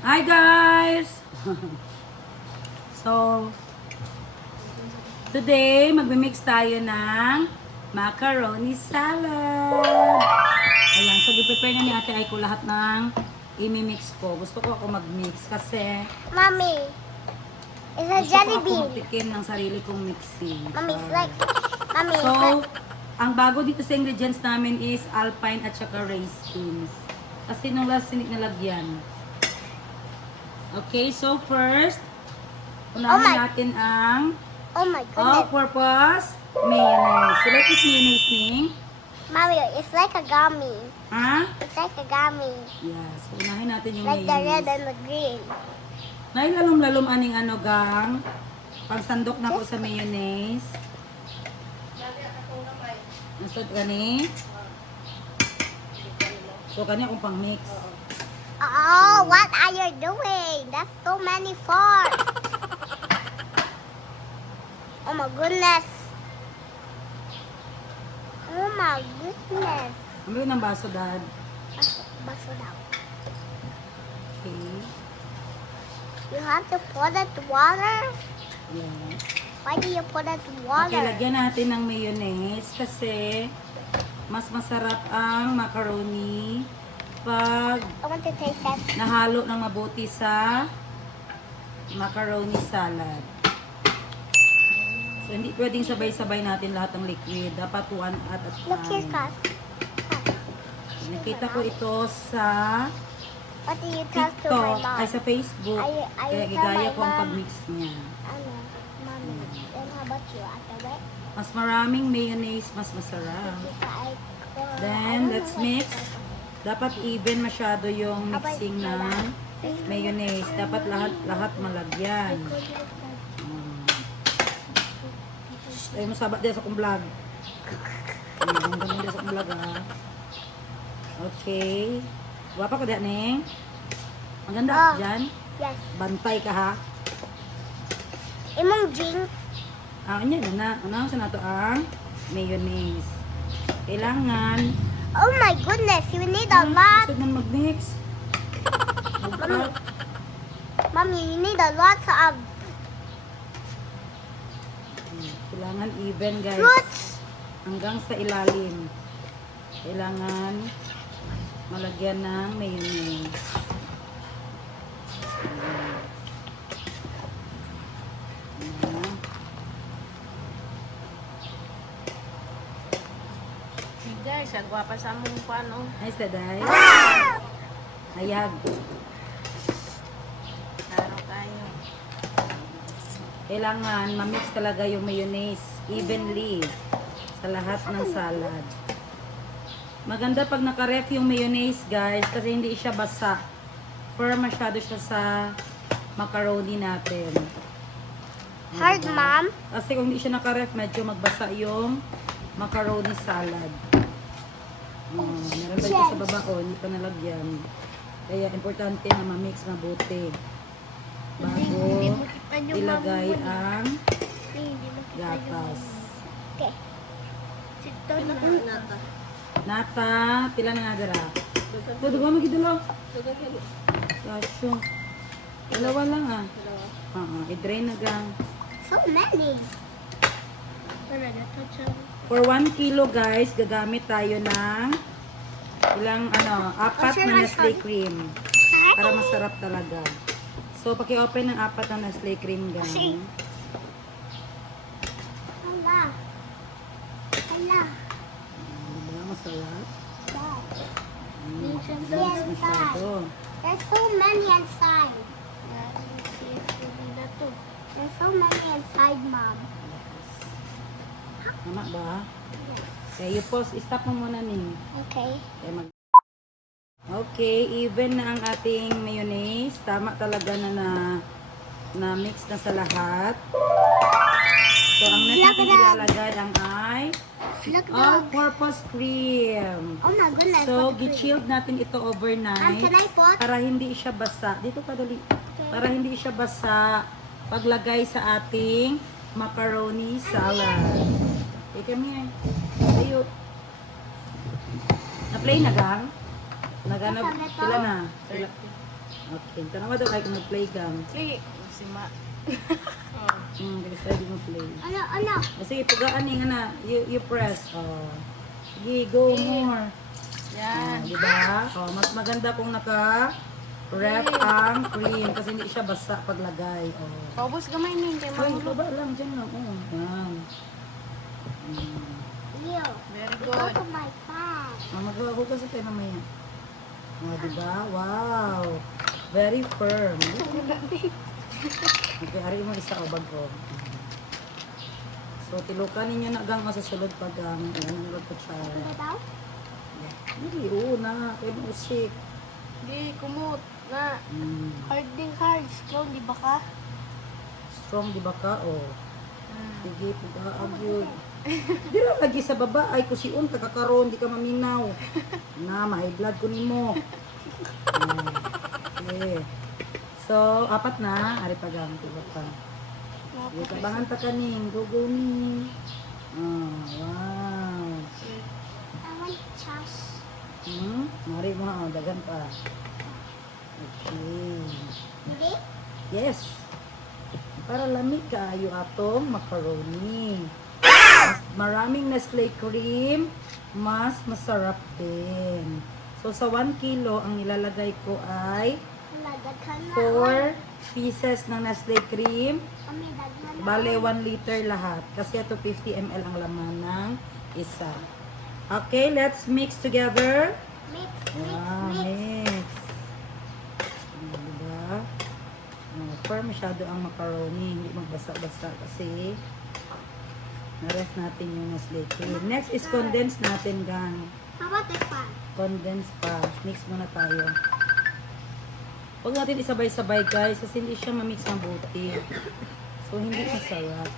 Hi guys! So, today magmimix tayo ng macaroni salad. Ayan, so di-prepare na ni Ate Aiko lahat ng imimix ko. Gusto ko ako mag-mix kasi Mommy, it's a gusto jelly ko ako bean. magtikim ng sarili kong mixing. Mommy, it's like, mommy, it's So, like, ang bago dito sa ingredients namin is alpine at saka raisins. Kasi nung last hindi nalagyan. Okay, so first, unahin natin ang oh my goodness. all-purpose mayonnaise. So, like this mayonnaise ning. Mommy, it's like a gummy. Ha? It's like a gummy. Yes, so unahin natin yung Like the red mayonnaise. and the green. Nailalom-lalom aning ano gang. Pangsandok na ko sa mayonnaise. Nasod gani. So, kanya akong pang-mix. Oh, what are you doing? That's so many forks. Oh my goodness. Oh my goodness. Ambil ng baso, Dad. Baso daw. Okay. You have to pour that water? Yes. Why do you pour that Okay, water? lagyan natin ng mayonnaise kasi mas masarap ang macaroni pag I want to taste that. nahalo ng mabuti sa macaroni salad. So, hindi pwedeng sabay-sabay natin lahat ng liquid. Dapat one at a Look here, time. Kat. Nakita ko ito sa What do you tell to my TikTok, mom? ay sa Facebook. Ay, Kaya tell gigaya my ko ang mom. pag-mix niya. Ano, mommy. Then how about you, Ate Wet? Mas maraming mayonnaise, mas masarap. Then, let's mix. Dapat even masyado yung mixing ng mayonnaise. Dapat lahat malagyan. Shh, ayaw mo sabat din sa akong vlog. Ayaw mo din sa akong vlog, ha. Okay. Wapa ko dyan, Neng. Ang ganda Oh. dyan. Yes. Bantay ka, ha. Imong drink. Anya na. Ano sa nato ang mayonnaise. Kailangan Oh my goodness, you need a lot. Gusto man mag-mix. Mommy, mommy, you need a lot of Kailangan even, guys. fruits. Hanggang sa ilalim. Kailangan malagyan ng mayonnaise. Ayan. Guys, agwapa sa mong paano. Nice, daday. Hayag. Taro tayo. Kailangan ma-mix talaga yung mayonnaise evenly sa lahat ng salad. Maganda pag naka-ref yung mayonnaise, guys, kasi hindi siya basa. Firm masyado siya sa macaroni natin. Hard, Mom. Kasi kung hindi siya naka-ref, medyo magbasa yung macaroni salad. Meron ba ito sa baba ko? Hindi pa nalagyan. Kaya importante na ma-mix mabuti bago ilagay ang gatas. Okay. Sito na. Nata, pila na nadara. Dugo mo gidulo. Kasyo. Dalawa lang ah. I-drain na gang. So many. For 1 kilo guys, gagamit tayo ng ilang 4 na Nestle cream. Para masarap talaga. So, paki-open ng 4 na Nestle cream gang. Hala. Hala. Diba masarap? Wow. Mix masyado. There's so many inside. There's so many inside, Mom. Tama ba? Okay, you pause. Stop mo muna ning. Okay. Okay, even na ang ating mayonnaise. Tama talaga na mix na sa lahat. So, ang next natin ilalagay ang all-purpose cream. Oh my goodness. So, what a pretty. gi-chilled natin ito overnight Can I put? para hindi siya basa. Dito ka dali. Para hindi siya basa paglagay sa ating macaroni salad. Okay, come here. Tayo. Na-play na gang? Naganap. Sila na. Sila. Okay, tanawa daw kayo kung mag-play gang. Play. Si Ma. Guys, ready mo play. Ano? Sige, pugaan nga na. You press. Sige, go more. Yan. Diba? Mas maganda kung naka-ref ang cream kasi hindi siya basa paglagay. Paubos gamay ning kay Ay, Mamulo. baba lang. Diyan lang. Yan. You. Very Go good. to my fan. Magawa kasi tayo mamaya. Diba? Wow. Very firm. Okay, ari mo isa o bago. So, tilukan ninyo na gang masasulod pag ano nyo kutsara. Ano daw? Hindi, na. Kaya mo usik. Di kumot na. Hard din hard. Strong, di ba ka? Strong, di ba ka? Sige, pag-aag yun. Di ra lagi sa baba. Ay, kusiun, kakakaroon, di ka maminaw. May blood ko nimo. Okay. So, 4 na. Ari pa gang, tiba pa. Sige, kabangan ta kaning. Go, go ning. Wow. I want chas. Mari mo, dagan pa. Okay. Hindi? Yes. Para lamig kaayo atong macaroni. Maraming Nestle cream, mas masarap din. So sa 1 kilo, ang nilalagay ko ay Wala, daghan na. 4 pieces ng Nestle cream. Kami, daghan na. Bale, 1 liter lahat. Kasi ito 50 ml ang laman ng isa. Okay, let's mix together. Mix. Mix. Diba? Firm masyado ang macaroni. Hindi magbasa-basa kasi na-ref natin yung Nestle cream. Next is condense natin, gang. How about this one? Condense pa. Mix muna tayo. Huwag natin isabay-sabay, guys, kasi hindi siya mamix mabuti. So, hindi masarap.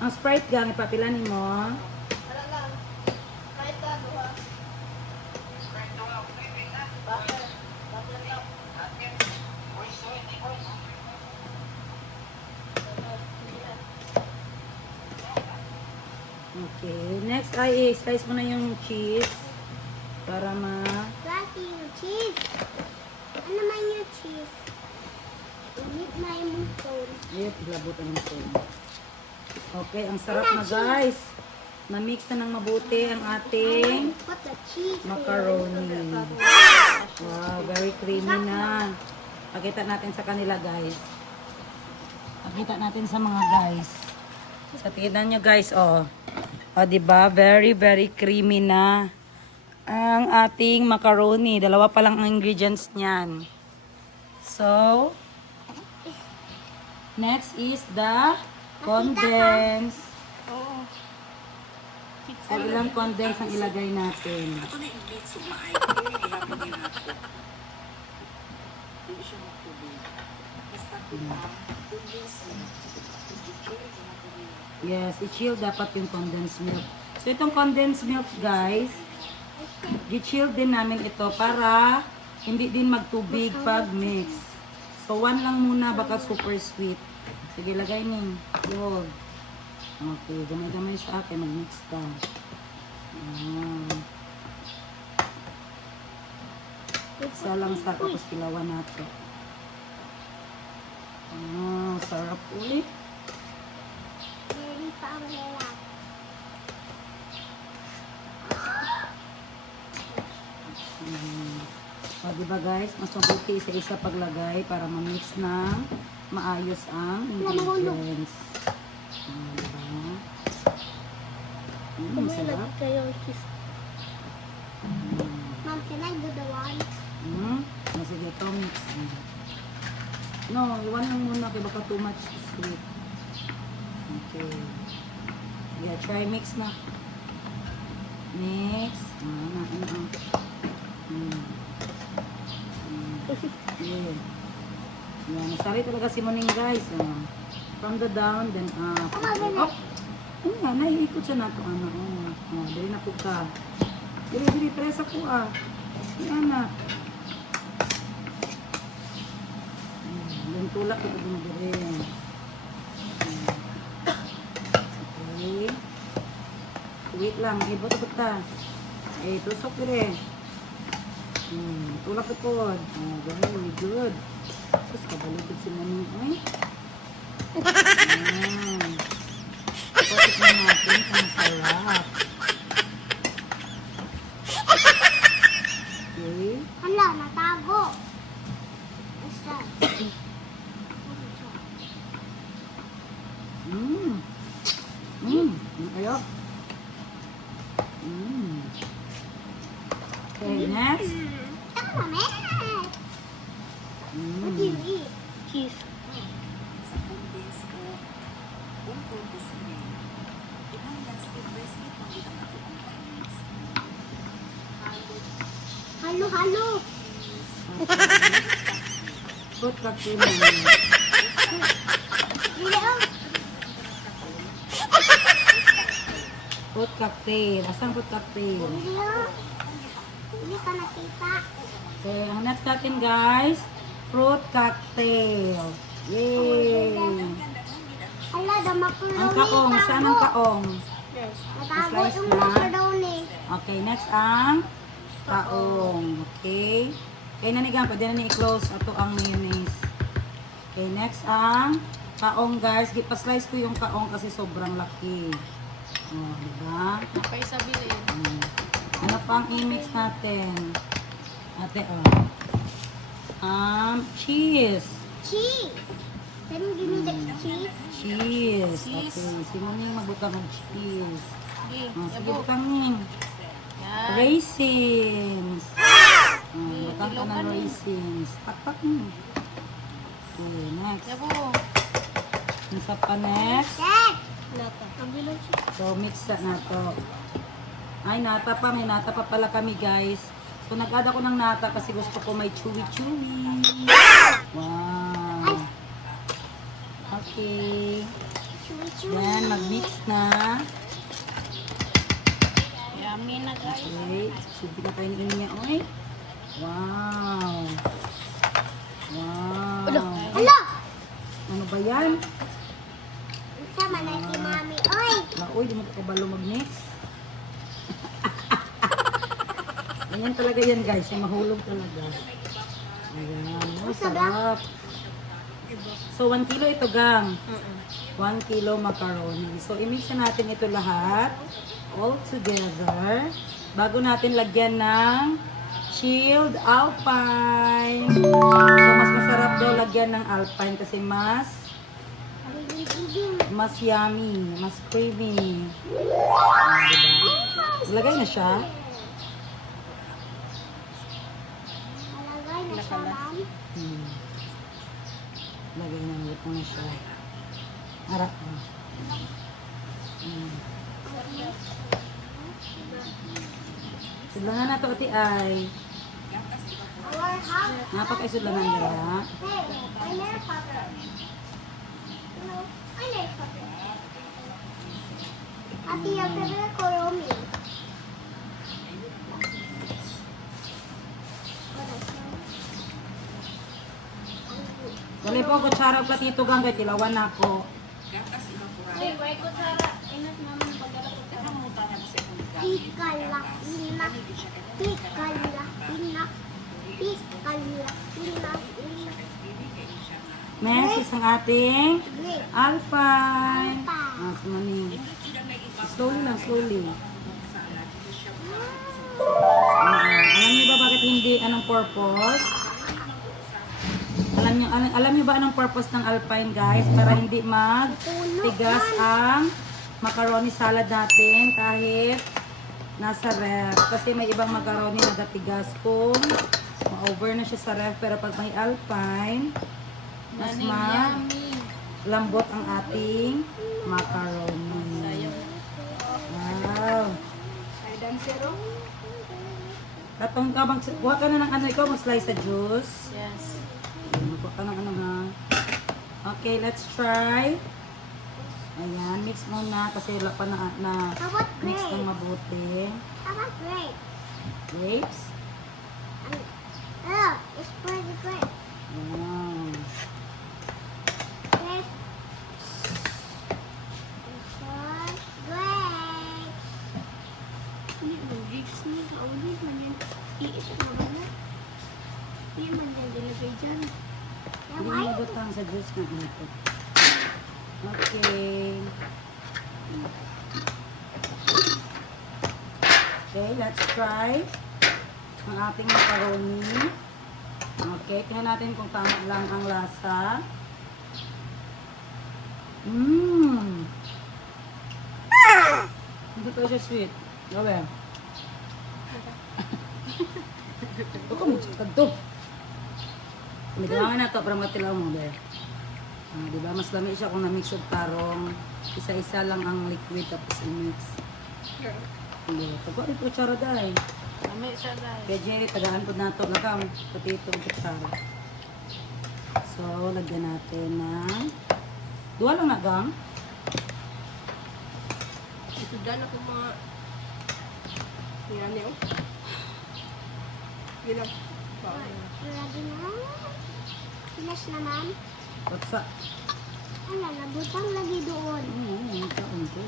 Ang Sprite, gang, ipapilanin mo. Okay. Next ay slice mo na yung cheese para Grabe yung cheese. Ano naman yung cheese? Ulit na yung phone. Ayun, ilabutan ng phone. Okay, ang sarap na, guys. Na-mix na ng mabuti ang ating Put the cheese macaroni. Wow, very creamy na. Pakita natin sa kanila, guys. Pakita natin sa mga guys. Sa tingnan nyo, guys, O, diba? Very, very creamy na ang ating macaroni. 2 pa lang ang ingredients niyan. So, next is the condense. Oo. So, ilang condense ang ilagay natin? Yes, i-chill dapat yung condensed milk. So, itong condensed milk, guys, i-chill din namin ito para hindi din magtubig pag mix. So, 1 lang muna, baka super sweet. Sige, lagay ning. Yun. Okay, gamay-gamay sa akin, mag-mix ka. Isa lang sa tapos kilawan natin. Sarap ulit. Very pamela. Diba guys, mas mabuti isa-isa paglagay para ma-mix na maayos ang ingredients. Diba? Masarap. kayo cheese. Mom, can I do the one? Sige, ito mix. No, iwan lang muna kaya baka too much sweet. Okay. Yeah, try mix na. Mix. Yeah. Yan, nasari talaga si Moning guys. From the down, then up. Oh! Ano nga, naiikot siya na ito. Dali na po ka. Dili, presa ko Yan na. Then tulak ito din na dali. Okay. Wait lang, ibot-ibot ta. Tusok dire. Tulak ipod. Very good. Sus, kabalikid si Mami. Ay. Ipot na natin kung sarap. Okay. Hala, natago. Asa? Ayo. Okay, next. Tama, me. What do you eat? Cheese. Halo, halo. Fruit cocktail. Hindi, oh. Fruit cocktail. Asang fruit cocktail? Hindi, oh. Hindi ka nakita. Okay, ang next natin guys, fruit cocktail. Yay! Hala, the macaroni. Ang kaong, saan ang kaong? Natago Slice yung na. macaroni. Okay, next ang kaong. Okay. Okay, nanigang, pwede na ni-close ato ang mayonnaise. Okay, next ang kaong guys. Gipa-slice ko yung kaong kasi sobrang laki. Oh, diba? Napay sa bilin. Ano pang i-mix natin? Ate, cheese. Cheese. Can you give me the cheese? Cheese. Cheese. Okay, si Mami magbutang ng cheese. Sige, Sige, yabo. butang ning. Yan. Raisins. Butang ka ng Ilokan eh. raisins. Taktak mo. Okay, next. Yabo. Isa pa next. Dad. Ang bilog siya. So, mix na to. Ay, nata pa. May nata pa pala kami, guys. So, nag-add ako ng nata kasi gusto ko may chewy-chewy. Wow. Okay. Chewy, Then, mag-mix na. Yummy na guys. Okay. Sige na kayo ni niya. Oy. Wow. Wow. Hala! Ano ba yan? Sama na si Mami. Oy! Uy, di mo ko kabalo mag-mix. Ganyan talaga yan guys. Yung mahulog talaga. Ayan. Oh, sarap. So, 1 kilo ito gang. 1 kilo macaroni. So, i-mix na natin ito lahat. All together. Bago natin lagyan ng chilled alpine. So, mas masarap daw lagyan ng alpine kasi mas yummy, mas creamy. Diba? Lagay na siya. Alagay na siya, Ma'am. Lagay na ulit na siya. Harap mo. Sudlangan na to, ati ay. Our house. Napaka-isudlangan nila. Hey, I never papa. No, I never papa. Ate, yung favorite ko, Romy. Dali po, kutsara o platito gang, kaya tilawan na ako. Ay, why ko Sara? Inas naman pagdala ko sa Pikala, inak. Pikala, inak. Pikala, inak. Next is ang ating Great. alpine. Sumaning. Slowly lang, slowly. Alam niyo ba bakit hindi? Anong purpose? Alam niyo ba anong purpose ng alpine, guys? Para hindi magtigas ang macaroni salad natin kahit nasa ref. Kasi may ibang macaroni na gatigas kung ma-over na siya sa ref. Pero pag may alpine, mas yummy. lambot ang ating macaroni. Wow. Ay, dansero? Katong ka, kuha ka na ng ano, ikaw mag-slice sa juice. Yes. Kuha ka ng ano ha. Okay, let's try. Ayan, mix muna kasi wala pa na How about mix grape? ng mabuti. How about grape? Grapes. It's for the grape. Wow. Grape. It's for grape. Hindi man, gigs niya. Kauli man yan. Iit at magana. Hindi man yan dilagay dyan. Hindi mo mabutang sa juice na ito. Okay. Okay, let's try ang ating macaroni. Okay, tingnan natin kung tama lang ang lasa. Hindi ko siya sweet. Gawin. Ito mo siya to. Kumagawa na to para matilaw mo, be. Diba? Mas lami siya kung na-mix og tarong. Isa-isa lang ang liquid tapos i-mix. Hindi. Pagko ito kutsara dahil. Kami siya dahil. Kaya Jerry, tagaan po na ito. Lagam. Potato ang kutsara. So, lagyan natin ng... Duwa lang na, gang. Ito dyan ako mga... Yan yun. Gilang. Ready na. Finish naman. Patsa. Ala, nabutang lagi doon. Ang taon ko.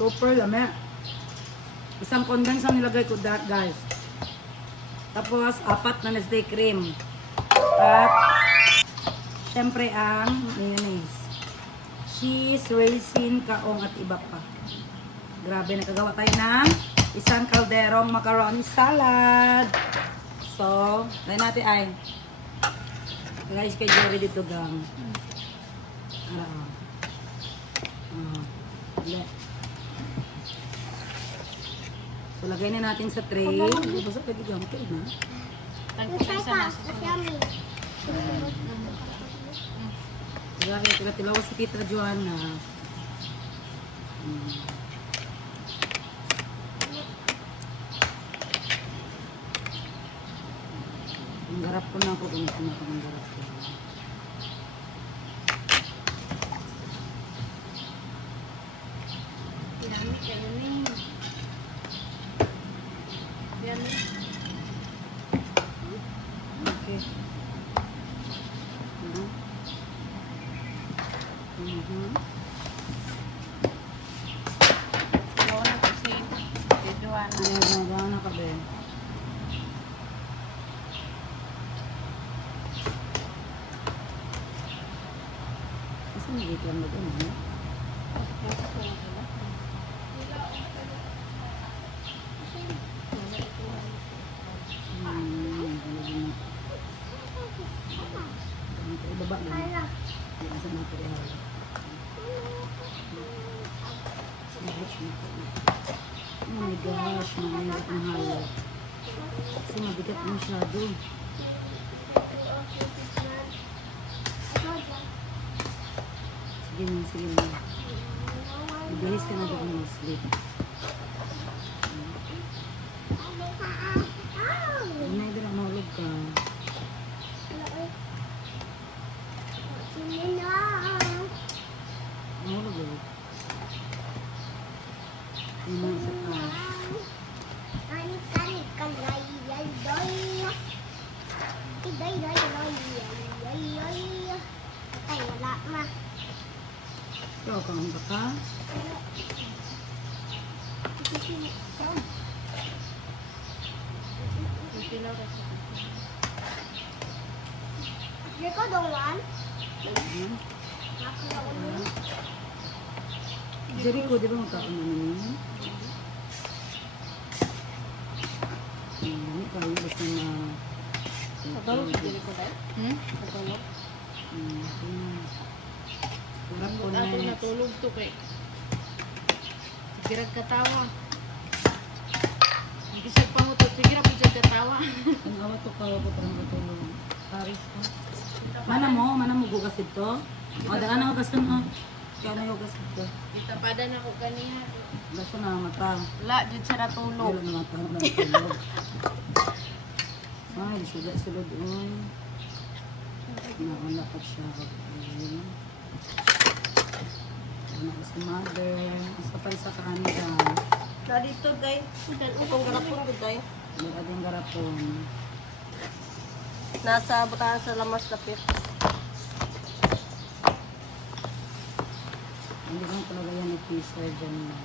Super lami. Isang condense ang nilagay ko, guys. Tapos, 4 na Nestle cream. At, syempre, ang mayonnaise. Cheese, raisin, kaong, at iba pa. Grabe, nakagawa tayo ng isang kalderong macaroni salad. So, tayo natin ay. Guys, kay Jerry dito, gang. So, lagay na natin sa tray. Basta lagi gang, okay na. Try fast. It's yummy. Kaya tilawas si Tita Joanna. Ang garap ko na ako kung ang garap ko. Yummy kayo ni. Yummy. Okay. Gawa na ko si Joanna. Gumagawa na ka, be. Kasi nagigit lang mag-ano, no? Ibaba na. Ala. Asa na ito rin. Oh my gosh, mahirap ang halo. Kasi mabigat masyado. Sige na, sige na. Ibihis ka na doon ng sleep. Ano na ito na mahulog ka? Mahulog ulit. Ano na isa pa? Ay, wala ma. Ikaw, kaunta ka? Ikaw dong one? Hmm? Ako dong. Jericho, di ba magkakaon na naman? Hindi kayo basta na... Patulog si Jericho tayo? Patulog? Kurang po Ako next. natulog to kay. Sigirag katawa. Hindi siya pangutot. Sigirag po siya katawa. Ang awa to ka, parang katulong. Paris ko. Mana mo gugas ito? O, daan na hugas na. Kaya na hugas ito. Itapadan ako kaniya. Gaso na mata. La, dyan siya natulog. Wala na mata. Wala na tulog. Ay, sulod. Uy. Wala pa siya. Okay. Ano ko si mother. Asa pa isa ka kanila. Dito, day. Itong garapon ko, day. Wala din garapon. Nasa butahan sa lamas lapit. Hindi lang talaga yan i-freezer dyan lang.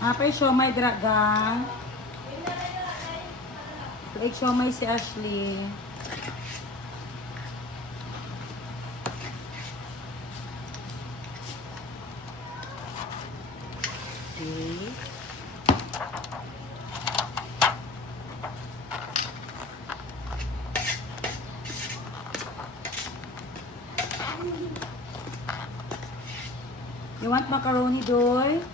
Apay siomay draga. Like siomay si Ashley. Okay. You want macaroni, Doy?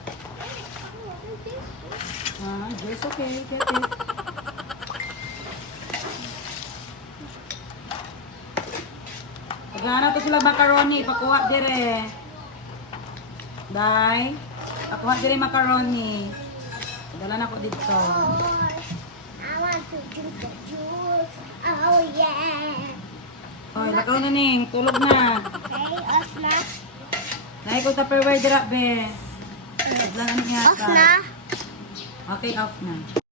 It's okay. Get it. Pagana to sila macaroni. Pakuha dire. Day. Pakuha dire macaroni. Dala na ko dito. I want to drink the juice. Oh yeah. Hoy, lakaw na ning. Tulog na. Okay, off na. Nay ko tupperware dira be. Lang ano Off yata. na. Okay, off na.